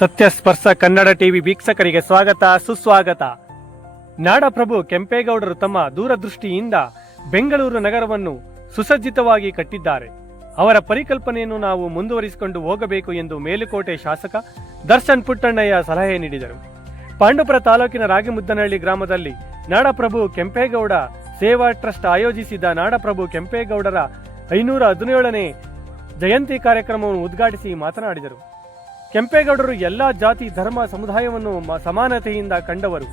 ಸತ್ಯಸ್ಪರ್ಶ Kannada TV ವೀಕ್ಷಕರಿಗೆ ಸ್ವಾಗತ ಸುಸ್ವಾಗತ. ನಾಡಪ್ರಭು ಕೆಂಪೇಗೌಡರು ತಮ್ಮ ದೂರದೃಷ್ಟಿಯಿಂದ ಬೆಂಗಳೂರು ನಗರವನ್ನು ಸುಸಜ್ಜಿತವಾಗಿ ಕಟ್ಟಿದ್ದಾರೆ. ಅವರ ಪರಿಕಲ್ಪನೆಯನ್ನು ನಾವು ಮುಂದುವರಿಸಿಕೊಂಡು ಹೋಗಬೇಕು ಎಂದು ಮೇಲುಕೋಟೆ ಶಾಸಕ ದರ್ಶನ್ ಪುಟ್ಟಣ್ಣಯ್ಯ ಸಲಹೆ ನೀಡಿದರು. ಪಾಂಡುಪುರ ತಾಲೂಕಿನ ರಾಗಿಮುದ್ದನಹಳ್ಳಿ ಗ್ರಾಮದಲ್ಲಿ ನಾಡಪ್ರಭು ಕೆಂಪೇಗೌಡ ಸೇವಾ ಟ್ರಸ್ಟ್ ಆಯೋಜಿಸಿದ ನಾಡಪ್ರಭು ಕೆಂಪೇಗೌಡರ 517ನೇ ಜಯಂತಿ ಕಾರ್ಯಕ್ರಮವನ್ನು ಉದ್ಘಾಟಿಸಿ ಮಾತನಾಡಿದರು. ಕೆಂಪೇಗೌಡರು ಎಲ್ಲ ಜಾತಿ ಧರ್ಮ ಸಮುದಾಯವನ್ನು ಸಮಾನತೆಯಿಂದ ಕಂಡವರು.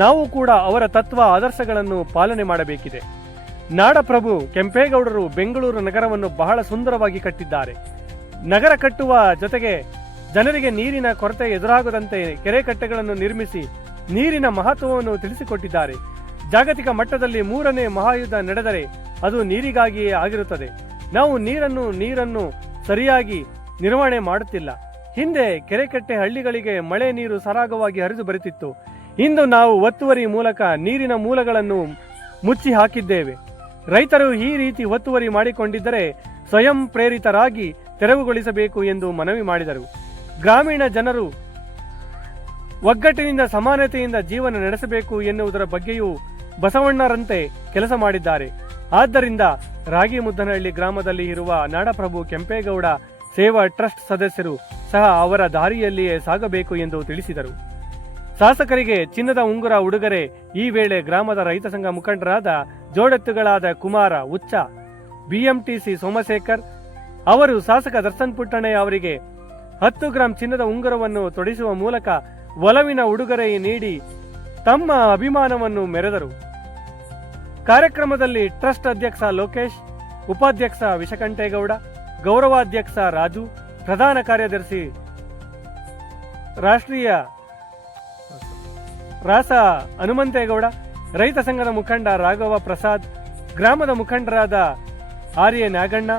ನಾವು ಕೂಡ ಅವರ ತತ್ವ ಆದರ್ಶಗಳನ್ನು ಪಾಲನೆ ಮಾಡಬೇಕಿದೆ. ನಾಡಪ್ರಭು ಕೆಂಪೇಗೌಡರು ಬೆಂಗಳೂರು ನಗರವನ್ನು ಬಹಳ ಸುಂದರವಾಗಿ ಕಟ್ಟಿದ್ದಾರೆ. ನಗರ ಕಟ್ಟುವ ಜೊತೆಗೆ ಜನರಿಗೆ ನೀರಿನ ಕೊರತೆ ಎದುರಾಗದಂತೆ ಕೆರೆ ಕಟ್ಟೆಗಳನ್ನು ನಿರ್ಮಿಸಿ ನೀರಿನ ಮಹತ್ವವನ್ನು ತಿಳಿಸಿಕೊಟ್ಟಿದ್ದಾರೆ. ಜಾಗತಿಕ ಮಟ್ಟದಲ್ಲಿ 3ನೇ ಮಹಾಯುದ್ಧ ನಡೆದರೆ ಅದು ನೀರಿಗಾಗಿಯೇ ಆಗಿರುತ್ತದೆ. ನಾವು ನೀರನ್ನು ಸರಿಯಾಗಿ ನಿರ್ವಹಣೆ ಮಾಡುತ್ತಿಲ್ಲ. ಹಿಂದೆ ಕೆರೆಕಟ್ಟೆ ಹಳ್ಳಿಗಳಿಗೆ ಮಳೆ ನೀರು ಸರಾಗವಾಗಿ ಹರಿದು ಬರುತ್ತಿತ್ತು. ಇಂದು ನಾವು ಒತ್ತುವರಿ ಮೂಲಕ ನೀರಿನ ಮೂಲಗಳನ್ನು ಮುಚ್ಚಿ ಹಾಕಿದ್ದೇವೆ. ರೈತರು ಈ ರೀತಿ ಒತ್ತುವರಿ ಮಾಡಿಕೊಂಡಿದ್ದರೆ ಸ್ವಯಂ ಪ್ರೇರಿತರಾಗಿ ತೆರವುಗೊಳಿಸಬೇಕು ಎಂದು ಮನವಿ ಮಾಡಿದರು. ಗ್ರಾಮೀಣ ಜನರು ಒಗ್ಗಟ್ಟಿನಿಂದ ಸಮಾನತೆಯಿಂದ ಜೀವನ ನಡೆಸಬೇಕು ಎನ್ನುವುದರ ಬಗ್ಗೆಯೂ ಬಸವಣ್ಣರಂತೆ ಕೆಲಸ ಮಾಡಿದ್ದಾರೆ. ಆದ್ದರಿಂದ ರಾಗಿಮುದ್ದನಹಳ್ಳಿ ಗ್ರಾಮದಲ್ಲಿ ಇರುವ ನಾಡಪ್ರಭು ಕೆಂಪೇಗೌಡ ಸೇವಾ ಟ್ರಸ್ಟ್ ಸದಸ್ಯರು ಸಹ ಅವರ ದಾರಿಯಲ್ಲಿಯೇ ಸಾಗಬೇಕು ಎಂದು ತಿಳಿಸಿದರು. ಶಾಸಕರಿಗೆ ಚಿನ್ನದ ಉಂಗುರ ಉಡುಗೊರೆ ಈ ವೇಳೆ ಗ್ರಾಮದ ರೈತ ಸಂಘ ಮುಖಂಡರಾದ ಜೋಡೆತ್ತುಗಳಾದ ಕುಮಾರ ಉಚ್ಚ, ಬಿಎಂಟಿಸಿ ಸೋಮಶೇಖರ್ ಅವರು ಶಾಸಕ ದರ್ಶನ್ ಪುಟ್ಟಣ್ಣಯ್ಯ ಅವರಿಗೆ 10 ಗ್ರಾಂ ಚಿನ್ನದ ಉಂಗುರವನ್ನು ತೊಡಿಸುವ ಮೂಲಕ ಒಲವಿನ ಉಡುಗೊರೆ ನೀಡಿ ತಮ್ಮ ಅಭಿಮಾನವನ್ನು ಮೆರೆದರು. ಕಾರ್ಯಕ್ರಮದಲ್ಲಿ ಟ್ರಸ್ಟ್ ಅಧ್ಯಕ್ಷ ಲೋಕೇಶ್, ಉಪಾಧ್ಯಕ್ಷ ವಿಷಕಂಠೇಗೌಡ, ಗೌರವಾಧ್ಯಕ್ಷ ರಾಜು, ಪ್ರಧಾನ ಕಾರ್ಯದರ್ಶಿ ರಾಷ್ಟ್ರೀಯ ರಾಸ ಹನುಮಂತೇಗೌಡ, ರೈತ ಸಂಘದ ಮುಖಂಡ ರಾಘವ ಪ್ರಸಾದ್, ಗ್ರಾಮದ ಮುಖಂಡರಾದ ಆರ್ಯ ನಾಗಣ್ಣ,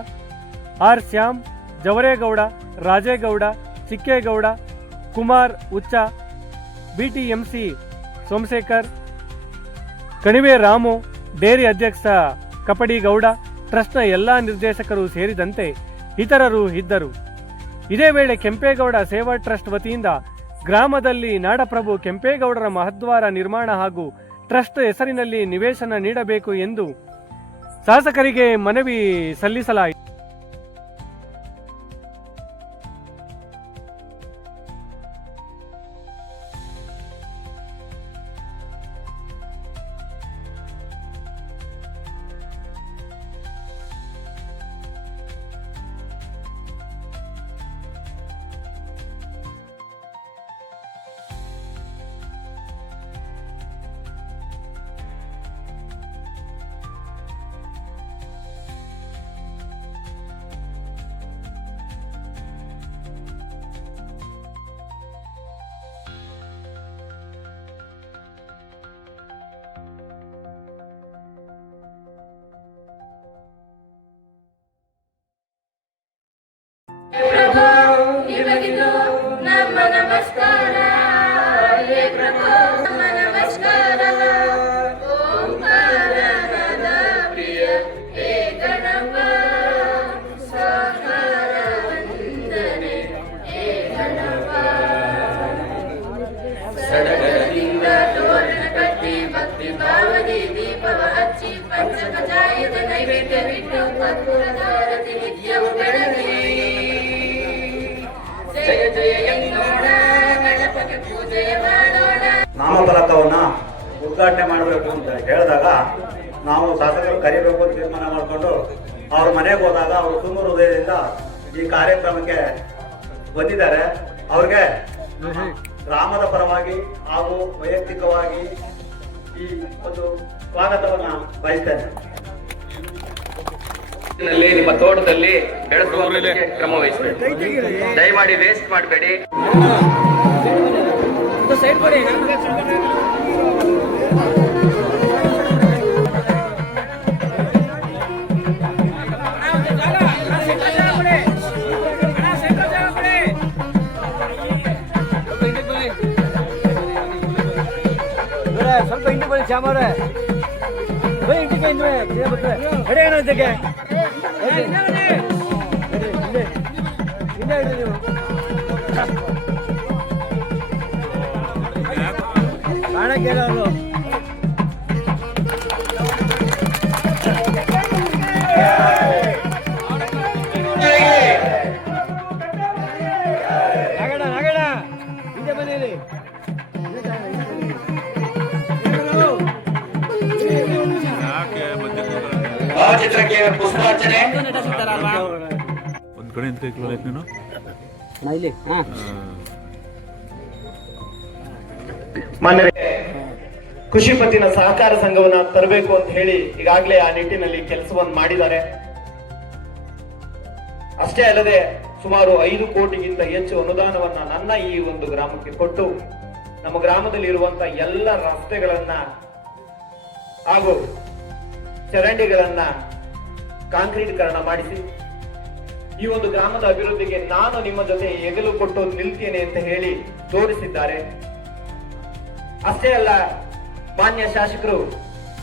ಆರ್ ಶ್ಯಾಮ್, ಜವರೇಗೌಡ, ರಾಜೇಗೌಡ, ಚಿಕ್ಕೇಗೌಡ, ಕುಮಾರ್ ಉಚ್ಚ, ಬಿಟಿಎಂಸಿ ಸೋಮಶೇಖರ್, ಕಣಿವೆ ರಾಮು, ಡೇರಿ ಅಧ್ಯಕ್ಷ ಕಪಡಿಗೌಡ, ಟ್ರಸ್ಟ್ನ ಎಲ್ಲಾ ನಿರ್ದೇಶಕರು ಸೇರಿದಂತೆ ಇತರರು ಇದ್ದರು. ಇದೇ ವೇಳೆ ಕೆಂಪೇಗೌಡ ಸೇವಾ ಟ್ರಸ್ಟ್ ವತಿಯಿಂದ ಗ್ರಾಮದಲ್ಲಿ ನಾಡಪ್ರಭು ಕೆಂಪೇಗೌಡರ ಮಹದ್ವಾರ ನಿರ್ಮಾಣ ಹಾಗೂ ಟ್ರಸ್ಟ್ ಹೆಸರಿನಲ್ಲಿ ನಿವೇಶನ ನೀಡಬೇಕು ಎಂದು ಶಾಸಕರಿಗೆ ಮನವಿ ಸಲ್ಲಿಸಲಾಯಿತು. ನಮ್ಮ ನಮಸ್ಕಾರ ಹೇ ಪ್ರಭು, ನಮ್ಮ ನಮಸ್ಕಾರ. ಓಂಕಾರದ ಪ್ರಿಯ ಹೇ ಗಣಪ, ಸಾಕಾರ ವಂದನೆ ಹೇ ಗಣಪ. ಸಡಗರದಿಂದ ತೋರಣ ಕಟ್ಟಿ ಭಕ್ತಿ ಭಾವದಿ ದೀಪವ ಹಚ್ಚಿ ಪಂಚಕಜಾಯದ ನೈವೇದ್ಯವಿಟ್ಟು ಕರ್ಪೂರದ ಆರತಿ ನಿತ್ಯವೂ ಬೆಳಗಿ ನಾಮಫಲಕವನ್ನ ಉದ್ಘಾಟನೆ ಮಾಡಬೇಕು ಅಂತ ಹೇಳಿದಾಗ ನಾವು ಶಾಸಕರು ಕರಿಬೇಕು ಅಂತ ತೀರ್ಮಾನ ಮಾಡಿಕೊಂಡು ಅವ್ರ ಮನೆಗೆ ಹೋದಾಗ ಅವರು ತುಂಬ ಹೃದಯದಿಂದ ಈ ಕಾರ್ಯಕ್ರಮಕ್ಕೆ ಬಂದಿದ್ದಾರೆ. ಅವ್ರಿಗೆ ಗ್ರಾಮದ ಪರವಾಗಿ ಹಾಗೂ ವೈಯಕ್ತಿಕವಾಗಿ ಈ ಒಂದು ಸ್ವಾಗತವನ್ನ ಬಯಸ್ತೇನೆ. ನಿಮ್ಮ ತೋಟದಲ್ಲಿ ಬೆಳೆಸುವ ಕ್ರಮ ವಹಿಸಬೇಕು. ದಯಮಾಡಿ ವೇಸ್ಟ್ ಮಾಡಬೇಡಿ. ಸ್ವಲ್ಪ ಹಿಂದೆ ಬನ್ನಿ ಚಾಮರ ಇಂಟಿಗೆ ಹಿಂದೆ ಹಿಂದೆ ಕೇಳೋರು. ನಾಗಣ್ಣ ಹಿಂದೆ ಬನ್ನಿರಿ. ಭಾವಚಿತ್ರಕ್ಕೆ ಪುಷ್ಪಾರ್ಚನೆ. ಒಂದ್ ಕಡೆ ಅಂತ ನೀನು ಮಾನ್ಯರೇ, ಕೃಷಿ ಪತ್ತಿನ ಸಹಕಾರ ಸಂಘವನ್ನ ತರಬೇಕು ಅಂತ ಹೇಳಿ ಈಗಾಗಲೇ ಆ ನಿಟ್ಟಿನಲ್ಲಿ ಕೆಲಸವನ್ನು ಮಾಡಿದ್ದಾರೆ. ಅಷ್ಟೇ ಅಲ್ಲದೆ ಸುಮಾರು 5 ಕೋಟಿಗಿಂತ ಹೆಚ್ಚು ಅನುದಾನವನ್ನ ನನ್ನ ಈ ಒಂದು ಗ್ರಾಮಕ್ಕೆ ಕೊಟ್ಟು ನಮ್ಮ ಗ್ರಾಮದಲ್ಲಿ ಇರುವಂತ ಎಲ್ಲ ರಸ್ತೆಗಳನ್ನ ಹಾಗೂ ಚರಂಡಿಗಳನ್ನ ಕಾಂಕ್ರೀಟೀಕರಣ ಮಾಡಿಸಿ ಈ ಒಂದು ಗ್ರಾಮದ ಅಭಿವೃದ್ಧಿಗೆ ನಾನು ನಿಮ್ಮ ಜೊತೆ ಹೆಗಲು ಕೊಟ್ಟು ನಿಲ್ತೇನೆ ಅಂತ ಹೇಳಿ ತೋರಿಸಿದ್ದಾರೆ. ಅಷ್ಟೇ ಅಲ್ಲ, ಮಾನ್ಯ ಶಾಸಕರು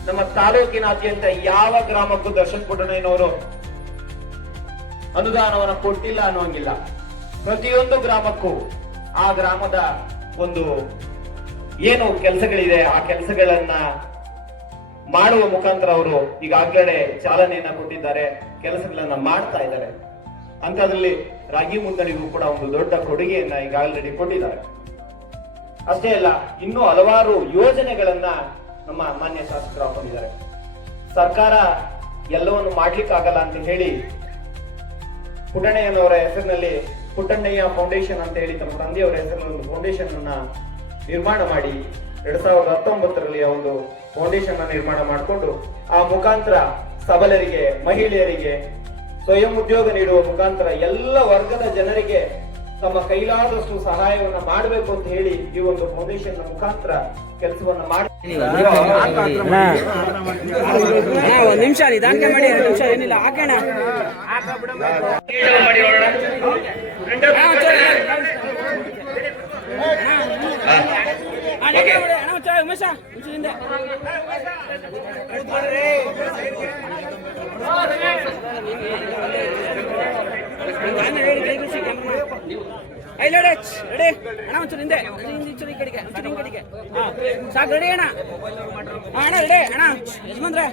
ನಮ್ಮ ತಾಲೂಕಿನಾದ್ಯಂತ ಯಾವ ಗ್ರಾಮಕ್ಕೂ ದರ್ಶನ್ ಪುಟ್ಟಣ್ಣಯ್ಯನವರು ಅನುದಾನವನ್ನು ಕೊಟ್ಟಿಲ್ಲ ಅನ್ನೋಂಗಿಲ್ಲ. ಪ್ರತಿಯೊಂದು ಗ್ರಾಮಕ್ಕೂ ಆ ಗ್ರಾಮದ ಒಂದು ಏನು ಕೆಲಸಗಳಿದೆ ಆ ಕೆಲಸಗಳನ್ನ ಮಾಡುವ ಮುಖಾಂತರ ಅವರು ಈಗಾಗಲೇ ಚಾಲನೆಯನ್ನ ಕೊಟ್ಟಿದ್ದಾರೆ, ಕೆಲಸಗಳನ್ನ ಮಾಡ್ತಾ ಇದ್ದಾರೆ. ಅಂತದ್ರಲ್ಲಿ ರಾಗಿ ಮುಂದಣಿಗೂ ಕೂಡ ಒಂದು ದೊಡ್ಡ ಕೊಡುಗೆಯನ್ನ ಈಗಾಗಲೇ ಕೊಟ್ಟಿದ್ದಾರೆ. ಅಷ್ಟೇ ಅಲ್ಲ, ಇನ್ನೂ ಹಲವಾರು ಯೋಜನೆಗಳನ್ನ ನಮ್ಮ ಮಾನ್ಯ ಶಾಸಕರು ಹಾಕೊಂಡಿದ್ದಾರೆ. ಸರ್ಕಾರ ಎಲ್ಲವನ್ನು ಮಾಡ್ಲಿಕ್ಕಾಗಲ್ಲ ಅಂತ ಹೇಳಿ ಪುಟ್ಟಣ್ಣಯ್ಯನವರ ಹೆಸರಿನಲ್ಲಿ ಪುಟ್ಟಣ್ಣಯ್ಯ ಫೌಂಡೇಶನ್ ಅಂತ ಹೇಳಿ ತಮ್ಮ ತಂದೆಯವರ ಹೆಸರಿನಲ್ಲಿ ಒಂದು ಫೌಂಡೇಶನ್ ಅನ್ನ ನಿರ್ಮಾಣ ಮಾಡಿ 2019ರಲ್ಲಿ ಆ ಒಂದು ಫೌಂಡೇಶನ್ ನಿರ್ಮಾಣ ಮಾಡಿಕೊಂಡು ಆ ಮುಖಾಂತರ ಸಬಲರಿಗೆ, ಮಹಿಳೆಯರಿಗೆ ಸ್ವಯಂ ಉದ್ಯೋಗ ನೀಡುವ ಮುಖಾಂತರ ಎಲ್ಲ ವರ್ಗದ ಜನರಿಗೆ ತಮ್ಮ ಕೈಲಾದಷ್ಟು ಸಹಾಯವನ್ನ ಮಾಡಬೇಕು ಅಂತ ಹೇಳಿ ಈ ಒಂದು ಫೌಂಡೇಶನ್ ಮುಖಾಂತರ ಕೆಲಸವನ್ನ ಮಾಡಿ. ಒಂದ್ ನಿಮಿಷ ನಿಧಾನಕ್ಕೆ ಮಾಡಿ, 2 ನಿಮಿಷ ಏನಿಲ್ಲ ಹಾಕೋಣ. ಸಾಕು ರೆಡಿ ಅಣ್ಣ. ಅಣ್ಣ ರೆಡಿ ಅಣ್ಣ, ಯಜಮಾನ್ರೆ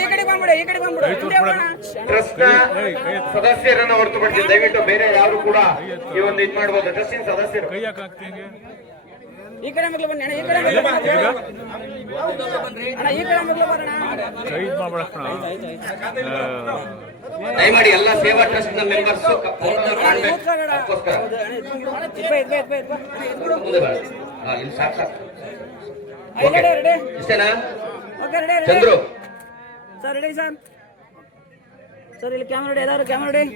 ಈ ಕಡೆ ಬಂದ್ಬಿಡು. ಟ್ರಸ್ಟ್ ಸದಸ್ಯರನ್ನ ಹೊರತುಪಡಿಸಿ ದಯವಿಟ್ಟು ಬೇರೆ ಯಾರು ಕೂಡ ಈ ಒಂದು ಇದ್ ಮಾಡಬಹುದು. ಟ್ರಸ್ಟಿನ ಸದಸ್ಯರು ಈ ಕಡೆ ಮಗ್ಳು ಬನ್ನಿ ಅಣ್ಣ, ಈ ಕಡೆ ಮಗ್ಳು ಅಣ್ಣ, ಈ ಕಡೆ ಮಗ್ಳು ಬರೋಣ. ದಯಮಾಡಿ ಎಲ್ಲ ಸೇವಾ ಟ್ರಸ್ಟ್ ನ ಮೆಂಬರ್ಸ್ ಇಷ್ಟೇನಾ? ಚಂದ್ರು ಸರ್ ರೆಡಿ ಸರ್ ಇಲ್ಲಿ ಕ್ಯಾಮ್ರಾ ರೆಡಿ, ಎಲ್ಲರೂ ಕ್ಯಾಮ್ರಾ ರೆಡಿ.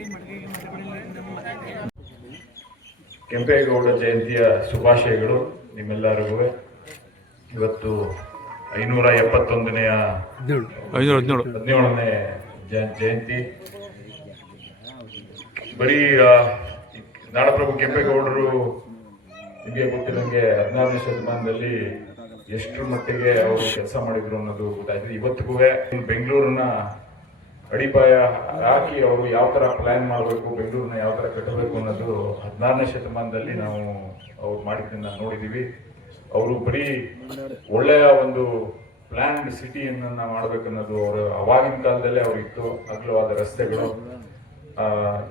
ಕೆಂಪೇಗೌಡ ಜಯಂತಿಯ ಶುಭಾಶಯಗಳು ನಿಮ್ಮೆಲ್ಲರಿಗೂ. ಇವತ್ತು 571ನೇ 17ನೇ ಜಯಂತಿ. ಬರೀ ನಾಡಪ್ರಭು ಕೆಂಪೇಗೌಡರು ನಿಮಗೆ ಗೊತ್ತಿರಂಗೆ 16ನೇ ಶತಮಾನದಲ್ಲಿ ಎಷ್ಟರ ಮಟ್ಟಿಗೆ ಅವರು ಕೆಲಸ ಮಾಡಿದ್ರು ಅನ್ನೋದು ಗೊತ್ತಾಯ್ತು. ಇವತ್ತಿಗೂ ಬೆಂಗಳೂರನ್ನ ಅಡಿಪಾಯ ಹಾಕಿ ಅವರು ಯಾವ ತರ ಪ್ಲಾನ್ ಮಾಡಬೇಕು, ಬೆಂಗಳೂರನ್ನ ಯಾವ ತರ ಕಟ್ಟಬೇಕು ಅನ್ನೋದು 16ನೇ ಶತಮಾನದಲ್ಲಿ ನಾವು ಅವ್ರು ಮಾಡಿದ್ದನ್ನ ನೋಡಿದೀವಿ. ಅವರು ಬರೀ ಒಳ್ಳೆಯ ಒಂದು ಪ್ಲಾನ್ಡ್ ಸಿಟಿಯನ್ನ ಮಾಡ್ಬೇಕನ್ನೋದು ಅವರು ಅವಾಗಿನ ಕಾಲದಲ್ಲೇ ಅವ್ರು ಇತ್ತು. ಅಗಲವಾದ ರಸ್ತೆಗಳು,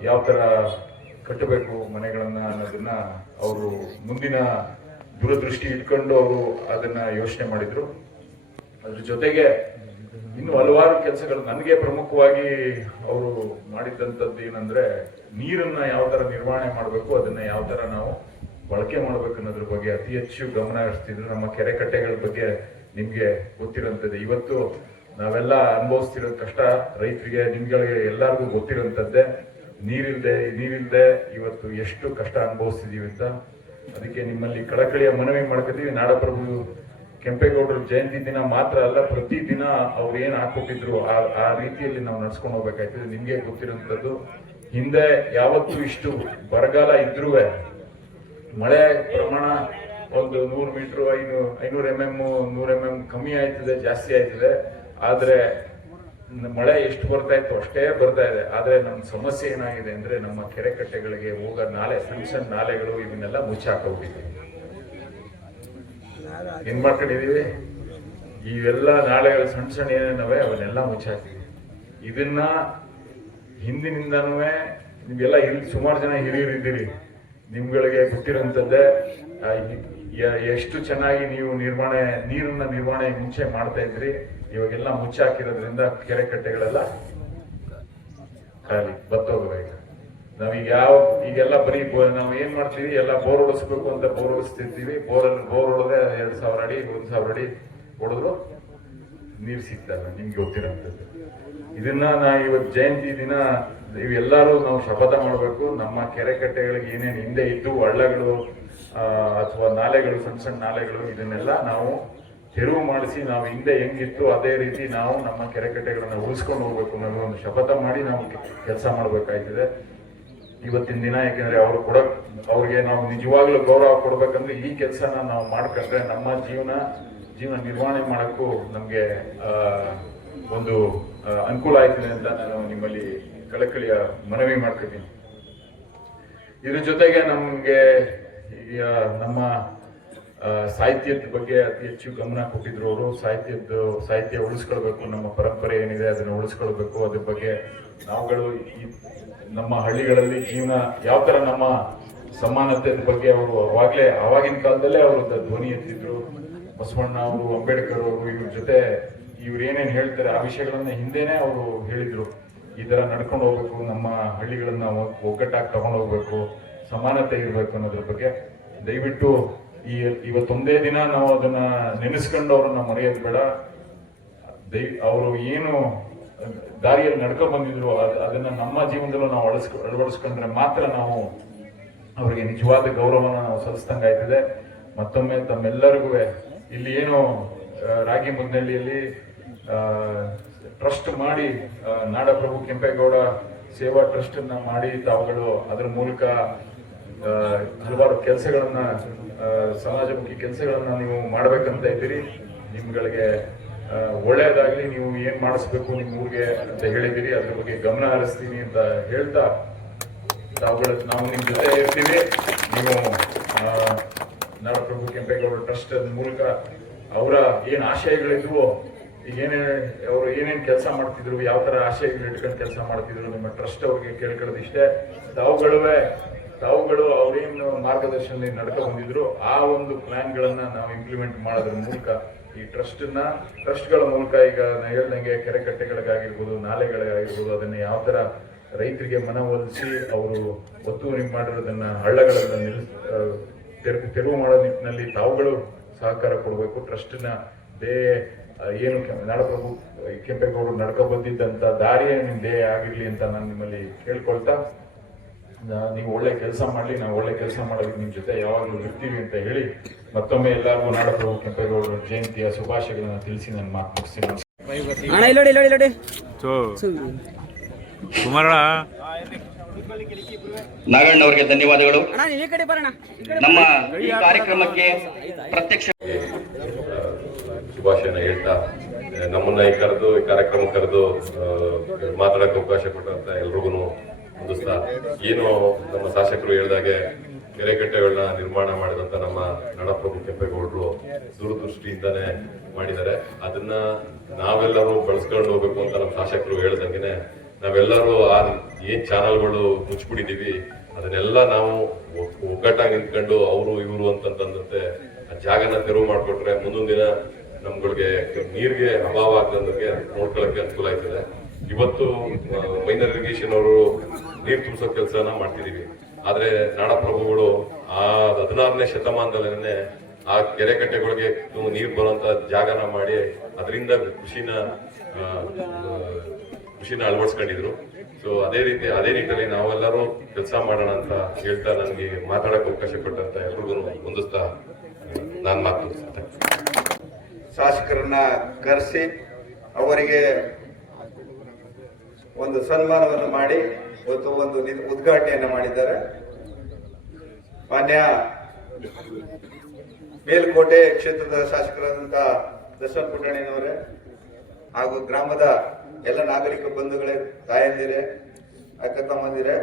ಯಾವ ತರ ಕಟ್ಟಬೇಕು ಮನೆಗಳನ್ನ ಅನ್ನೋದನ್ನ ಅವರು ಮುಂದಿನ ದೂರದೃಷ್ಟಿ ಇಟ್ಕೊಂಡು ಅವರು ಅದನ್ನ ಯೋಚನೆ ಮಾಡಿದ್ರು. ಅದ್ರ ಜೊತೆಗೆ ಇನ್ನು ಹಲವಾರು ಕೆಲಸಗಳು. ನನಗೆ ಪ್ರಮುಖವಾಗಿ ಅವರು ಮಾಡಿದಂಥದ್ದು ಏನಂದ್ರೆ, ನೀರನ್ನ ಯಾವ ತರ ನಿರ್ವಹಣೆ ಮಾಡಬೇಕು, ಅದನ್ನ ಯಾವ ತರ ನಾವು ಬಳಕೆ ಮಾಡ್ಬೇಕು ಅನ್ನೋದ್ರ ಬಗ್ಗೆ ಅತಿ ಹೆಚ್ಚು ಗಮನ ಹರಿಸ್ತಿದ್ರು. ನಮ್ಮ ಕೆರೆ ಕಟ್ಟೆಗಳ ಬಗ್ಗೆ ನಿಮ್ಗೆ ಗೊತ್ತಿರೋಂಥದ್ದು. ಇವತ್ತು ನಾವೆಲ್ಲ ಅನುಭವಿಸ್ತಿರೋ ಕಷ್ಟ ರೈತರಿಗೆ, ನಿಮ್ಗಳಿಗೆ ಎಲ್ಲರಿಗೂ ಗೊತ್ತಿರೋಂಥದ್ದೇ. ನೀರಿಲ್ದೆ ಇವತ್ತು ಎಷ್ಟು ಕಷ್ಟ ಅನುಭವಿಸ್ತಿದೀವಿ ಅಂತ. ಅದಕ್ಕೆ ನಿಮ್ಮಲ್ಲಿ ಕಳಕಳಿಯ ಮನವಿ ಮಾಡ್ಕೊತೀವಿ. ನಾಡಪ್ರಭು ಕೆಂಪೇಗೌಡರ ಜಯಂತಿ ದಿನ ಮಾತ್ರ ಅಲ್ಲ, ಪ್ರತಿ ದಿನ ಅವ್ರು ಏನ್ ಹಾಕೊಟ್ಟಿದ್ರು ಆ ರೀತಿಯಲ್ಲಿ ನಾವು ನಡ್ಸ್ಕೊಂಡು ಹೋಗ್ಬೇಕಾಯ್ತದೆ. ನಿಮ್ಗೆ ಗೊತ್ತಿರೋಂಥದ್ದು, ಹಿಂದೆ ಯಾವತ್ತೂ ಇಷ್ಟು ಬರಗಾಲ ಇದ್ರೂ ಮಳೆ ಪ್ರಮಾಣ ಒಂದು 100 ಮೀಟರ್ 500 mm 100 mm ಕಮ್ಮಿ ಆಯ್ತದೆ, ಜಾಸ್ತಿ ಆಯ್ತದೆ. ಆದ್ರೆ ಮಳೆ ಎಷ್ಟು ಬರ್ತಾ ಇತ್ತು ಅಷ್ಟೇ ಬರ್ತಾ ಇದೆ. ಆದ್ರೆ ನಮ್ಮ ಸಮಸ್ಯೆ ಏನಾಗಿದೆ ಅಂದ್ರೆ ನಮ್ಮ ಕೆರೆ ಕಟ್ಟೆಗಳಿಗೆ ಹೋಗೋ ನಾಲೆ, ಸಣ್ಣ ಸಣ್ಣ ನಾಲೆಗಳು ಇವನ್ನೆಲ್ಲ ಮುಚ್ಚಾಕೋಗ್ಬಿಟ್ಟಿದೆ. ಏನ್ ಮಾಡ್ಕೊಂಡಿದೀವಿ, ಇವೆಲ್ಲ ನಾಳೆಗಳು ಸಣ್ಣ ಸಣ್ಣ ಏನೇನವೆ ಅವನ್ನೆಲ್ಲ ಮುಚ್ಚಾಕಿದ್ವಿ. ಇದನ್ನ ಹಿಂದಿನಿಂದನೂ ನಿಮ್ಗೆಲ್ಲ ಇಲ್ಲಿ ಸುಮಾರು ಜನ ಹಿರಿಯರಿದ್ದೀರಿ, ನಿಮ್ಗಳಿಗೆ ಗೊತ್ತಿರೋಂಥದ್ದೇ ಎಷ್ಟು ಚೆನ್ನಾಗಿ ನೀವು ನೀರನ್ನ ನಿರ್ವಹಣೆ ಮುಂಚೆ ಮಾಡ್ತಾ ಇದ್ರಿ. ಇವಾಗೆಲ್ಲ ಮುಚ್ಚಾಕಿರೋದ್ರಿಂದ ಕೆರೆ ಕಟ್ಟೆಗಳೆಲ್ಲ ಖಾಲಿ ಬತ್ತೋಗವೆ. ಈಗ ನಾವೀಗ ಈಗೆಲ್ಲ ಬರೀ ನಾವು ಏನ್ ಮಾಡ್ತೀವಿ, ಎಲ್ಲ ಬೋರ್ ಹೊಡಿಸ್ಬೇಕು ಅಂತ ಬೋರ್ ಹೊಡಿಸ್ತಿರ್ತೀವಿ. ಬೋರ್ ಹೊಡೆದ್ರೆ 2000 ಅಡಿ 1000 ಅಡಿ ಹೊಡೆದ್ರು ನೀರು ಸಿಗ್ತಲ್ಲ, ನಿಮ್ಗೆ ಗೊತ್ತಿರೋಂಥದ್ದು. ಇದನ್ನ ಇವತ್ತು ಜಯಂತಿ ದಿನ ಇವೆಲ್ಲರೂ ನಾವು ಶಪಥ ಮಾಡಬೇಕು. ನಮ್ಮ ಕೆರೆ ಕಟ್ಟೆಗಳಿಗೆ ಏನೇನು ಹಿಂದೆ ಇದ್ದು ಹಳ್ಳಗಳು ಅಥವಾ ನಾಲೆಗಳು, ಸಣ್ಣ ಸಣ್ಣ ನಾಲೆಗಳು, ಇದನ್ನೆಲ್ಲ ನಾವು ತೆರವು ಮಾಡಿಸಿ ನಾವು ಹಿಂದೆ ಹೆಂಗಿತ್ತು ಅದೇ ರೀತಿ ನಾವು ನಮ್ಮ ಕೆರೆ ಕಟ್ಟೆಗಳನ್ನ ಉಳಿಸ್ಕೊಂಡು ಹೋಗ್ಬೇಕು ಅನ್ನೋ ಒಂದು ಶಪಥ ಮಾಡಿ ನಾವು ಕೆಲಸ ಮಾಡ್ಬೇಕಾಯ್ತದೆ ಇವತ್ತಿನ ದಿನ. ಯಾಕೆಂದ್ರೆ ಅವ್ರಿಗೆ ನಾವು ನಿಜವಾಗ್ಲೂ ಗೌರವ ಕೊಡ್ಬೇಕಂದ್ರೆ ಈ ಕೆಲಸನ ನಾವು ಮಾಡ್ಕೊಂಡ್ರೆ ನಮ್ಮ ಜೀವನ ನಿರ್ವಹಣೆ ಮಾಡಕ್ಕೂ ನಮ್ಗೆ ಒಂದು ಅನುಕೂಲ ಆಯ್ತದೆ ಅಂತ ನಾನು ನಿಮ್ಮಲ್ಲಿ ಕಳಕಳಿಯ ಮನವಿ ಮಾಡ್ಕೊತೀನಿ. ಇದ್ರ ಜೊತೆಗೆ ನಮ್ಗೆ ನಮ್ಮ ಸಾಹಿತ್ಯದ ಬಗ್ಗೆ ಅತಿ ಹೆಚ್ಚು ಗಮನ ಕೊಟ್ಟಿದ್ರು ಅವರು. ಸಾಹಿತ್ಯ ಉಳಿಸ್ಕೊಳ್ಬೇಕು, ನಮ್ಮ ಪರಂಪರೆ ಏನಿದೆ ಅದನ್ನ ಉಳಿಸ್ಕೊಳ್ಬೇಕು. ಅದ್ರ ಬಗ್ಗೆ ನಾವುಗಳು ನಮ್ಮ ಹಳ್ಳಿಗಳಲ್ಲಿ ಜೀವನ ಯಾವ ತರ ನಮ್ಮ ಸಮಾನತೆ ಬಗ್ಗೆ ಅವರು ಅವಾಗಿನ ಕಾಲದಲ್ಲೇ ಅವರು ಧ್ವನಿ ಎತ್ತಿದ್ರು. ಬಸವಣ್ಣ ಅವರು, ಅಂಬೇಡ್ಕರ್ ಅವರು, ಇವ್ರ ಜೊತೆ ಇವ್ರು ಏನೇನು ಹೇಳ್ತಾರೆ ಆ ವಿಷಯಗಳನ್ನ ಹಿಂದೆನೆ ಅವರು ಹೇಳಿದ್ರು. ಈ ತರ ನಡ್ಕೊಂಡು ಹೋಗ್ಬೇಕು, ನಮ್ಮ ಹಳ್ಳಿಗಳನ್ನ ಒಗ್ಗಟ್ಟಾಗಿ ತಗೊಂಡು ಹೋಗ್ಬೇಕು, ಸಮಾನತೆ ಇರ್ಬೇಕು ಅನ್ನೋದ್ರ ಬಗ್ಗೆ ದಯವಿಟ್ಟು ಇವತ್ತೊಂದೇ ದಿನ ನಾವು ಅದನ್ನ ನೆನೆಸ್ಕೊಂಡು ಅವ್ರನ್ನ ಮರೆಯೋದು ಬೇಡ. ಅವರು ಏನು ದಾರಿಯಲ್ಲಿ ನಡ್ಕೊಂಡ್ ಬಂದಿದ್ರು ಅದನ್ನ ನಮ್ಮ ಜೀವನದಲ್ಲೂ ನಾವು ಅಳವಡಿಸ್ಕೊಂಡ್ರೆ ಮಾತ್ರ ನಾವು ಅವರಿಗೆ ನಿಜವಾದ ಗೌರವನ ನಾವು ಸಲ್ಲಿಸ್ದಂಗಾಯ್ತದೆ. ಮತ್ತೊಮ್ಮೆ ತಮ್ಮೆಲ್ಲರಿಗೂ ಇಲ್ಲಿ ಏನು ರಾಗಿಮುದ್ನಹಳ್ಳಿಯಲ್ಲಿ ಟ್ರಸ್ಟ್ ಮಾಡಿ ನಾಡಪ್ರಭು ಕೆಂಪೇಗೌಡ ಸೇವಾ ಟ್ರಸ್ಟ್ ಅನ್ನ ಮಾಡಿ ತಾವುಗಳು ಅದರ ಮೂಲಕ ಹಲವಾರು ಕೆಲಸಗಳನ್ನ, ಸಮಾಜಮುಖಿ ಕೆಲಸಗಳನ್ನ ನೀವು ಮಾಡ್ಬೇಕಂತ ಇದ್ದೀರಿ. ನಿಮ್ಗಳಿಗೆ ಒಳ್ಳೇದಾಗ್ಲಿ, ನೀವು ಏನ್ ಮಾಡಿಸ್ಬೇಕು ನಿಮ್ಮ ಊರಿಗೆ ಅಂತ ಹೇಳಿದಿರಿ, ಅದ್ರ ಬಗ್ಗೆ ಗಮನ ಹರಿಸ್ತೀನಿ ಅಂತ ಹೇಳ್ತಾ ನಾವು ನಿಮ್ ಜೊತೆ ಇರ್ತೀವಿ. ನೀವು ನಾಡಪ್ರಭು ಕೆಂಪೇಗೌಡ ಟ್ರಸ್ಟ್ ಮೂಲಕ ಅವರ ಏನ್ ಆಶಯಗಳಿದ್ವು, ಈಗ ಅವರು ಏನೇನ್ ಕೆಲಸ ಮಾಡ್ತಿದ್ರು, ಯಾವ ತರ ಆಶಯಗಳು ಇಟ್ಕೊಂಡು ಕೆಲಸ ಮಾಡ್ತಿದ್ರು, ನಿಮ್ಮ ಟ್ರಸ್ಟ್ ಅವ್ರಿಗೆ ಕೇಳ್ಕೊಳ್ಳೋದಿಷ್ಟೇ. ತಾವುಗಳು ಅವ್ರೇನು ಮಾರ್ಗದರ್ಶನದಲ್ಲಿ ನಡ್ಕೊ ಬಂದಿದ್ರು ಆ ಒಂದು ಪ್ಲಾನ್ ಗಳನ್ನ ನಾವು ಇಂಪ್ಲಿಮೆಂಟ್ ಮಾಡೋದ್ರ ಮೂಲಕ ಈ ಟ್ರಸ್ಟ್ಗಳ ಮೂಲಕ ಈಗ ನಾ ಹೇಳ್ದಂಗೆ ಕೆರೆ ಕಟ್ಟೆಗಳಿಗಾಗಿರ್ಬೋದು, ನಾಲೆಗಳಿಗಾಗಿರ್ಬೋದು, ಅದನ್ನ ಯಾವ ತರ ರೈತರಿಗೆ ಮನವೊಲಿಸಿ ಅವರು ಒತ್ತುವರಿ ಮಾಡಿರೋದನ್ನ ಹಳ್ಳಗಳನ್ನ ತೆರವು ಮಾಡೋ ನಿಟ್ಟಿನಲ್ಲಿ ತಾವುಗಳು ಸಹಕಾರ ಕೊಡಬೇಕು. ಟ್ರಸ್ಟ್ನ ಏನು ನಾಡಪ್ರಭು ಕೆಂಪೇಗೌಡರು ನಡ್ಕೊ ಬಂದಿದ್ದಂತ ದಾರಿಯೇ ನಿಮ್ ಧ್ಯೇಯ ಆಗಿರ್ಲಿ ಅಂತ ನಾನು ನಿಮ್ಮಲ್ಲಿ ಕೇಳ್ಕೊಳ್ತಾ, ನೀವು ಒಳ್ಳೆ ಕೆಲಸ ಮಾಡ್ಲಿ, ನಾವು ಒಳ್ಳೆ ಕೆಲಸ ಮಾಡೋದಕ್ಕೆ ನಿಮ್ ಜೊತೆ ಯಾವಾಗಲೂ ಇರ್ತೀವಿ ಅಂತ ಹೇಳಿ ಮತ್ತೊಮ್ಮೆ ಎಲ್ಲರಿಗೂ ನಾಡಪ್ರಭು ಕೆಂಪೇಗೌಡರ ಜಯಂತಿಯ ಶುಭಾಶಯಗಳನ್ನ ತಿಳಿಸಿ ನನ್ನ ಮಾತು ಮುಗಿಸ್ತೀನಿ. ನಾಗಣ್ಣ ಅವರಿಗೆ ಧನ್ಯವಾದಗಳು. ನಮ್ಮ ಈ ಕಾರ್ಯಕ್ರಮಕ್ಕೆ ಪ್ರತ್ಯಕ್ಷ ಶುಭಾಶಯನ ಹೇಳ್ತಾ ನಮ್ಮನ್ನ ಈ ಕಾರ್ಯಕ್ರಮ ಕರೆದು ಮಾತಾಡಕ್ಕೆ ಅವಕಾಶ ಕೊಟ್ಟಂತ ಎಲ್ರಿಗೂ ಹೊಂದಿಸ್ತಾ, ಏನು ನಮ್ಮ ಶಾಸಕರು ಹೇಳಿದಾಗೆ ಕೆರೆಕಟ್ಟೆಗಳನ್ನ ನಿರ್ಮಾಣ ಮಾಡಿದಂತ ನಮ್ಮ ನಾಡಪ್ರಭು ಕೆಂಪೇಗೌಡರು ದೂರದೃಷ್ಟಿಯಿಂದಾನೇ ಮಾಡಿದ್ದಾರೆ. ಅದನ್ನ ನಾವೆಲ್ಲರೂ ಬಳಸ್ಕೊಂಡು ಹೋಗ್ಬೇಕು ಅಂತ ನಮ್ಮ ಶಾಸಕರು ಹೇಳ್ದಂಗೆನೆ ನಾವೆಲ್ಲರೂ ಏನ್ ಚಾನಲ್ಗಳು ಮುಚ್ಚಿಬಿಟ್ಟಿದೀವಿ ಅದನ್ನೆಲ್ಲ ನಾವು ಒಗ್ಗಟ್ಟಾಗಿ ನಿಂತ್ಕೊಂಡು ಅವರು ಇವರು ಅಂತಂದಂತೆ ಜಾಗನ ತೆರವು ಮಾಡ್ಕೊಟ್ರೆ ಮುಂದೊಂದು ದಿನ ನಮ್ಗಳಿಗೆ ನೀರಿಗೆ ಅಭಾವ ಆಗದಂಗೆ ನೋಡ್ಕೊಳ್ಳಕ್ಕೆ ಅನುಕೂಲ ಆಯ್ತದೆ. ಇವತ್ತು ಮೈನರ್ ಇರಿಗೇಷನ್ ಅವರು ನೀರು ತುಂಬಿಸೋ ಕೆಲಸನ ಮಾಡ್ತಿದೀವಿ. ಆದ್ರೆ ನಾಡಪ್ರಭುಗಳು ಆ 16ನೇ ಶತಮಾನದಲ್ಲೇನೆ ಆ ಕೆರೆ ಕಟ್ಟೆಗಳಿಗೆ ನೀರು ಬರುವಂತ ಜಾಗನ ಮಾಡಿ ಅದರಿಂದ ಕೃಷಿನ ಅಳವಡಿಸ್ಕೊಂಡಿದ್ರು. ಸೊ ಅದೇ ನಿಟ್ಟಿನಲ್ಲಿ ನಾವೆಲ್ಲರೂ ಕೆಲಸ ಮಾಡೋಣ ಅಂತ ಹೇಳ್ತಾ ನನಗೆ ಮಾತಾಡಕ್ಕೆ ಅವಕಾಶ ಕೊಟ್ಟಂತ ಎಲ್ರಿಗೂ ಹೊಂದಿಸ್ತಾ ನಾನು ಮಾತು ಶಾಸಕರನ್ನ ಕರೆಸಿ ಅವರಿಗೆ ಒಂದು ಸನ್ಮಾನವನ್ನು ಮಾಡಿ ಇವತ್ತು ಒಂದು ಉದ್ಘಾಟನೆಯನ್ನು ಮಾಡಿದ್ದಾರೆ. ಮಾನ್ಯ ಮೇಲ್ಕೋಟೆ ಕ್ಷೇತ್ರದ ಶಾಸಕರಾದಂತಹ ದರ್ಶನ್ ಪುಟ್ಟಣ್ಣನವರೇ ಹಾಗೂ ಗ್ರಾಮದ ಎಲ್ಲ ನಾಗರಿಕ ಬಂಧುಗಳೇ, ತಾಯಂದಿರೇ, ಅಕ್ಕ ತಮ್ಮಂದಿರೇ,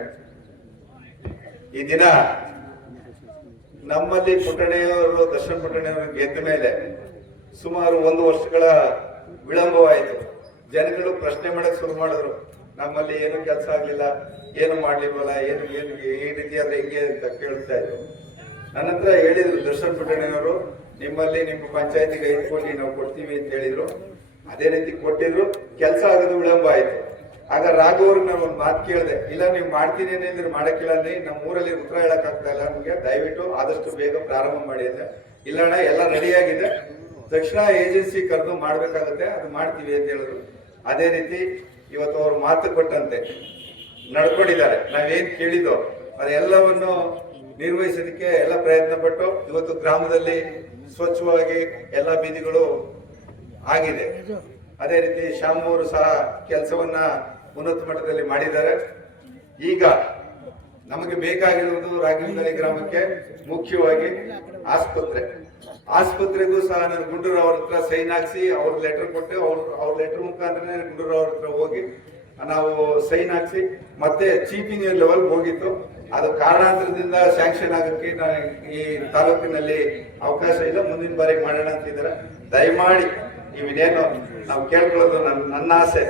ಈ ದಿನ ನಮ್ಮಲ್ಲಿ ಪುಟ್ಟಣೆಯವರು, ದರ್ಶನ್ ಪುಟ್ಟಣೆಯವರು ಗೆದ್ದ ಮೇಲೆ ಸುಮಾರು 1 ವರ್ಷಗಳ ವಿಳಂಬವಾಯಿತು. ಜನಗಳು ಪ್ರಶ್ನೆ ಮಾಡಕ್ ಶುರು ಮಾಡಿದ್ರು, ನಮ್ಮಲ್ಲಿ ಏನು ಕೆಲಸ ಆಗ್ಲಿಲ್ಲ, ಏನು ಮಾಡ್ಲಿಲ್ವಲ್ಲ, ಏನು ಏನು ಈ ರೀತಿ ಆದ್ರೆ ಹಿಂಗೆ ಅಂತ ಕೇಳ್ತಾ ಇದ್ರು. ನನ್ನ ಹತ್ರ ಹೇಳಿದ್ರು ದರ್ಶನ್ ಪುಟ್ಟಣೆಯವರು, ನಿಮ್ಮಲ್ಲಿ ನಿಮ್ಮ ಪಂಚಾಯತಿಗೆ 5 ಕೋಟಿ ನಾವು ಕೊಡ್ತೀವಿ ಅಂತ ಹೇಳಿದ್ರು. ಅದೇ ರೀತಿ ಕೊಟ್ಟಿದ್ರು, ಕೆಲಸ ಆಗೋದು ವಿಳಂಬ ಆಯ್ತು. ಆಗ ರಾಘು ಅವ್ರಿಗೆ ನಾನು ಒಂದು ಮಾತು ಕೇಳಿದೆ, ಇಲ್ಲ ನೀವು ಮಾಡ್ತೀನಿ ಅಂದ್ರೆ ಮಾಡಕ್ಕಿಲ್ಲ ಅಂದ್ರೆ ನಮ್ಮ ಊರಲ್ಲಿ ಉತ್ತರ ಹೇಳಕ್ ಆಗ್ತಾ ಇಲ್ಲ ನಮ್ಗೆ, ದಯವಿಟ್ಟು ಆದಷ್ಟು ಬೇಗ ಪ್ರಾರಂಭ ಮಾಡಿ ಅಂತ. ಇಲ್ಲ ಅಣ್ಣ, ಎಲ್ಲ ರೆಡಿ ಆಗಿದೆ, ತಕ್ಷಣ ಏಜೆನ್ಸಿ ಕರೆದು ಮಾಡ್ಬೇಕಾಗುತ್ತೆ, ಅದು ಮಾಡ್ತೀವಿ ಅಂತ ಹೇಳಿದ್ರು. ಅದೇ ರೀತಿ ಇವತ್ತು ಅವರು ಮಾತು ಕೊಟ್ಟಂತೆ ನಡ್ಕೊಂಡಿದ್ದಾರೆ. ನಾವೇನ್ ಕೇಳಿದೋ ಅದೆಲ್ಲವನ್ನು ನಿರ್ವಹಿಸೋದಕ್ಕೆ ಎಲ್ಲ ಪ್ರಯತ್ನ ಪಟ್ಟು ಇವತ್ತು ಗ್ರಾಮದಲ್ಲಿ ಸ್ವಚ್ಛವಾಗಿ ಎಲ್ಲ ಬೀದಿಗಳು ಆಗಿದೆ. ಅದೇ ರೀತಿ ಶ್ಯಾಮೂರು ಸಹ ಕೆಲಸವನ್ನ ಉನ್ನತ ಮಟ್ಟದಲ್ಲಿ ಮಾಡಿದ್ದಾರೆ. ಈಗ ನಮಗೆ ಬೇಕಾಗಿರುವುದು ರಾಗಿನಹಳ್ಳಿ ಗ್ರಾಮಕ್ಕೆ ಮುಖ್ಯವಾಗಿ ಆಸ್ಪತ್ರೆಗೂ ಸಹ ನಾನು ಗುಂಡೂರು ಅವ್ರ ಹತ್ರ ಸೈನ್ ಹಾಕ್ಸಿ ಅವ್ರ ಲೆಟರ್ ಕೊಟ್ಟು ಅವ್ರ ಲೆಟರ್ ಮುಖಾಂತರ ಗುಂಡೂರು ಅವ್ರ ಹತ್ರ ಹೋಗಿ ನಾವು ಸೈನ್ ಹಾಕ್ಸಿ ಮತ್ತೆ ಚೀಫ್ ಇಂಜಿನಿಯರ್ ಲೆವೆಲ್ ಹೋಗಿತ್ತು. ಅದು ಕಾರಣಾಂತರದಿಂದ ಸ್ಯಾಂಕ್ಷನ್ ಆಗಕ್ಕೆ ಈ ತಾಲೂಕಿನಲ್ಲಿ ಅವಕಾಶ ಇಲ್ಲ, ಮುಂದಿನ ಬಾರಿ ಮಾಡೋಣ ಅಂತಿದ್ದಾರೆ. ದಯಮಾಡಿ ನೀವೇನೇನು ನಾವು ಕೇಳ್ಕೊಳ್ಳೋದು ನನ್ನ ಆಸೆ,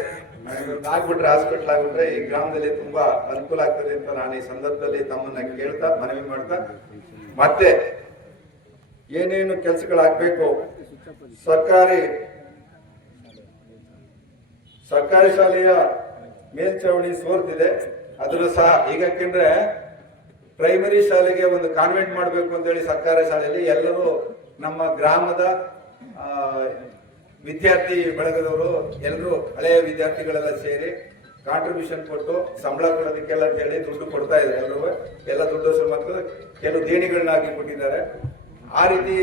ಆಗ್ಬಿಟ್ರೆ ಹಾಸ್ಪಿಟಲ್ ಆಗ್ಬಿಟ್ರೆ ಈ ಗ್ರಾಮದಲ್ಲಿ ತುಂಬಾ ಅನುಕೂಲ ಆಗ್ತದೆ ಅಂತ ನಾನು ಈ ಸಂದರ್ಭದಲ್ಲಿ ತಮ್ಮನ್ನ ಕೇಳ್ತಾ ಮನವಿ ಮಾಡ್ತಾ, ಮತ್ತೆ ಏನೇನು ಕೆಲಸಗಳಾಗಬೇಕು, ಸರ್ಕಾರಿ ಶಾಲೆಯ ಮೇಲ್ಛಾವಣಿ ಸೋರ್ತಿದೆ, ಅದನ್ನು ಸಹ ಈಗ ಯಾಕೆಂದ್ರೆ ಪ್ರೈಮರಿ ಶಾಲೆಗೆ ಒಂದು ಕಾನ್ವೆಂಟ್ ಮಾಡಬೇಕು ಅಂತ ಹೇಳಿ ಸರ್ಕಾರಿ ಶಾಲೆಯಲ್ಲಿ ಎಲ್ಲರೂ ನಮ್ಮ ಗ್ರಾಮದ ವಿದ್ಯಾರ್ಥಿ ಬಳಗದವರು ಎಲ್ಲರೂ ಹಳೆಯ ವಿದ್ಯಾರ್ಥಿಗಳೆಲ್ಲ ಸೇರಿ ಕಾಂಟ್ರಿಬ್ಯೂಷನ್ ಕೊಟ್ಟು ಸಂಬಳ ಕೊಡೋದಕ್ಕೆಲ್ಲ ಅಂತ ಹೇಳಿ ದುಡ್ಡು ಕೊಡ್ತಾ ಇದ್ದಾರೆ. ಎಲ್ಲರೂ ಎಲ್ಲ ದುಡ್ಡು ಮತ್ತು ಕೆಲವು ದೇಣಿಗಳನ್ನ ಹಾಕಿ ಕೊಟ್ಟಿದ್ದಾರೆ. ಆ ರೀತಿ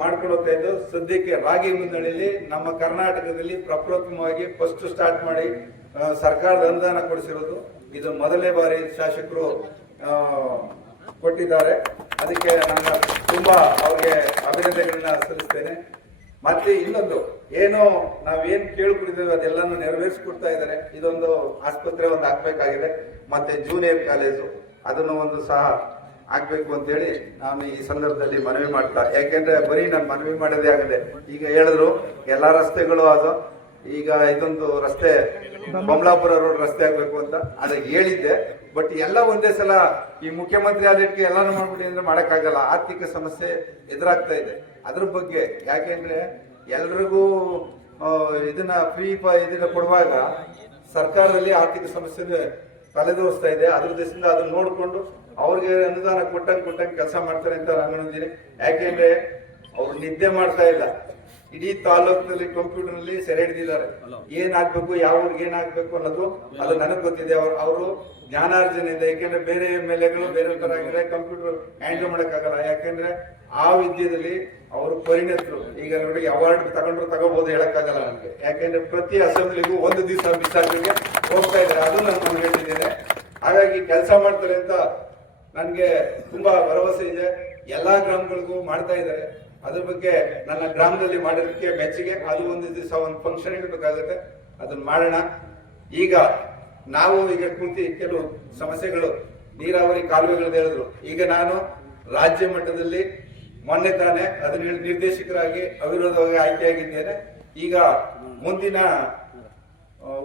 ಮಾಡ್ಕೊಂಡು ಹೋಗ್ತಾ ಇದ್ದು ಸದ್ಯಕ್ಕೆ ರಾಗಿ ಮುನ್ನಡೆಯಲ್ಲಿ ನಮ್ಮ ಕರ್ನಾಟಕದಲ್ಲಿ ಪ್ರಪ್ರಥಮವಾಗಿ ಫಸ್ಟ್ ಸ್ಟಾರ್ಟ್ ಮಾಡಿ ಸರ್ಕಾರದ ಅನುದಾನ ಕೊಡಿಸಿರೋದು ಇದು ಮೊದಲನೇ ಬಾರಿ ಶಾಸಕರು ಕೊಟ್ಟಿದ್ದಾರೆ. ಅದಕ್ಕೆ ನನ್ನ ತುಂಬಾ ಅವ್ರಿಗೆ ಅಭಿನಂದನೆಗಳನ್ನ ಸಲ್ಲಿಸ್ತೇನೆ. ಮತ್ತೆ ಇನ್ನೊಂದು ಏನು ನಾವೇನ್ ಕೇಳ್ಕೊಂಡಿದ್ದೇವೆ ಅದೆಲ್ಲಾನು ನೆರವೇರಿಸಿಕೊಡ್ತಾ ಇದ್ದಾರೆ. ಇದೊಂದು ಆಸ್ಪತ್ರೆ ಒಂದು ಹಾಕ್ಬೇಕಾಗಿದೆ, ಮತ್ತೆ ಜೂನಿಯರ್ ಕಾಲೇಜು ಅದನ್ನು ಒಂದು ಸಹ ಆಗ್ಬೇಕು ಅಂತ ಹೇಳಿ ನಾನು ಈ ಸಂದರ್ಭದಲ್ಲಿ ಮನವಿ ಮಾಡ್ತಾ, ಯಾಕೆಂದ್ರೆ ಬರೀ ನಾನು ಮನವಿ ಮಾಡೋದೇ ಆಗದೆ. ಈಗ ಹೇಳಿದ್ರು ಎಲ್ಲಾ ರಸ್ತೆಗಳು ಅದು, ಈಗ ಇದೊಂದು ರಸ್ತೆ ಬೊಮ್ಲಾಪುರ ರೋಡ್ ರಸ್ತೆ ಆಗ್ಬೇಕು ಅಂತ ಅದ ಹೇಳಿದ್ದೆ. ಬಟ್ ಎಲ್ಲ ಒಂದೇ ಸಲ ಈ ಮುಖ್ಯಮಂತ್ರಿ ಆದಕ್ಕೆ ಎಲ್ಲಾನು ಮಾಡ್ಬಿಡಿ ಅಂದ್ರೆ ಮಾಡಕ್ಕಾಗಲ್ಲ, ಆರ್ಥಿಕ ಸಮಸ್ಯೆ ಎದುರಾಗ್ತಾ ಇದೆ. ಅದ್ರ ಬಗ್ಗೆ ಯಾಕೆಂದ್ರೆ ಎಲ್ರಿಗೂ ಇದನ್ನ ಇದನ್ನ ಕೊಡುವಾಗ ಸರ್ಕಾರದಲ್ಲಿ ಆರ್ಥಿಕ ಸಮಸ್ಯೆ ತಲೆದೋರಿಸ್ತಾ ಇದೆ. ಅದ್ರ ದಿವಸದಿಂದ ಅದನ್ನ ನೋಡ್ಕೊಂಡು ಅವ್ರಿಗೆ ಅನುದಾನ ಕೊಟ್ಟಂಗೆ ಕೆಲಸ ಮಾಡ್ತಾರೆ ಅಂತ ನಾನು ಅಂದಿದ್ದೀನಿ. ಯಾಕೆಂದ್ರೆ ಅವ್ರು ನಿದ್ದೆ ಮಾಡ್ತಾ ಇಲ್ಲ, ಇಡೀ ತಾಲೂಕಿನಲ್ಲಿ ಕಂಪ್ಯೂಟರ್ ನಲ್ಲಿ ಸೆರೆ ಹಿಡಿದಿದ್ದಾರೆ. ಏನಾಗ್ಬೇಕು, ಯಾವ ಊರಿಗೆ ಏನಾಗ್ಬೇಕು ಅನ್ನೋದು ಅದು ನನಗೆ ಗೊತ್ತಿದೆ. ಅವರು ಜ್ಞಾನಾರ್ಜನೆ ಇದೆ. ಯಾಕೆಂದ್ರೆ ಬೇರೆ ಎಮ್ಎಲ್ಎಗಳು ಬೇರೆ ತರ ಆಗಿದ್ರೆ ಕಂಪ್ಯೂಟರ್ ಹ್ಯಾಂಡಲ್ ಮಾಡಕ್ಕಾಗಲ್ಲ. ಯಾಕೆಂದ್ರೆ ಆ ವಿದ್ಯೆಯಲ್ಲಿ ಅವರು ಪರಿಣಿತರು. ಈಗ ನೋಡಿ ಅವಾರ್ಡ್ ತಗೋಬಹುದು ಹೇಳಕ್ಕಾಗಲ್ಲ ನನಗೆ, ಯಾಕೆಂದ್ರೆ ಪ್ರತಿ ಅಸೆಂಬ್ಲಿಗೂ ಒಂದು ದಿವಸ ಮಿಸ್ ಆಗಿಗೆ ಹೋಗ್ತಾ ಇದ್ದಾರೆ. ಅದು ನಾನು ಹೇಳಿದ್ದೇನೆ. ಹಾಗಾಗಿ ಕೆಲಸ ಮಾಡ್ತಾರೆ ಅಂತ ನನಗೆ ತುಂಬಾ ಭರವಸೆ ಇದೆ. ಎಲ್ಲಾ ಗ್ರಾಮಗಳಿಗೂ ಮಾಡ್ತಾ ಇದ್ದಾರೆ. ಅದ್ರ ಬಗ್ಗೆ ನನ್ನ ಗ್ರಾಮದಲ್ಲಿ ಮಾಡೋದಕ್ಕೆ ಮೆಚ್ಚುಗೆ. ಅದು ಒಂದು ದಿವಸ ಒಂದು ಫಂಕ್ಷನ್ ಇಡಬೇಕಾಗುತ್ತೆ, ಅದನ್ನ ಮಾಡೋಣ. ಈಗ ನಾವು ಈಗ ಕೂತಿ ಕೆಲವು ಸಮಸ್ಯೆಗಳು ನೀರಾವರಿ ಕಾಲುವೆಗಳದ್ದು ಹೇಳಿದ್ರು. ಈಗ ನಾನು ರಾಜ್ಯ ಮಟ್ಟದಲ್ಲಿ ಮೊನ್ನೆ ತಾನೇ ಅದನ್ನ ನಿರ್ದೇಶಕರಾಗಿ ಅವಿರೋಧವಾಗಿ ಆಯ್ಕೆಯಾಗಿದ್ದೇನೆ. ಈಗ ಮುಂದಿನ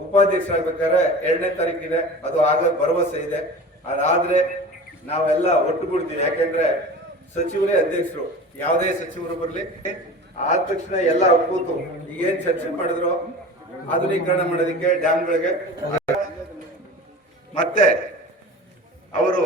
ಉಪಾಧ್ಯಕ್ಷರಾಗಬೇಕಾದ್ರೆ 2ನೇ ತಾರೀಕಿದೆ, ಅದು ಆಗ ಭರವಸೆ ಇದೆ. ಅದಾದ್ರೆ ನಾವೆಲ್ಲ ಒಟ್ಟುಗೂಡ್ತೀವಿ. ಯಾಕೆಂದ್ರೆ ಸಚಿವರೇ ಅಧ್ಯಕ್ಷರು, ಯಾವುದೇ ಸಚಿವರು ಬರಲಿ ಆದ ತಕ್ಷಣ ಎಲ್ಲ ಕೂತು ಈಗೇನ್ ಚರ್ಚೆ ಮಾಡಿದ್ರು ಆಧುನೀಕರಣ ಮಾಡೋದಕ್ಕೆ ಡ್ಯಾಮ್ಗಳಿಗೆ ಮತ್ತೆ ಅವರು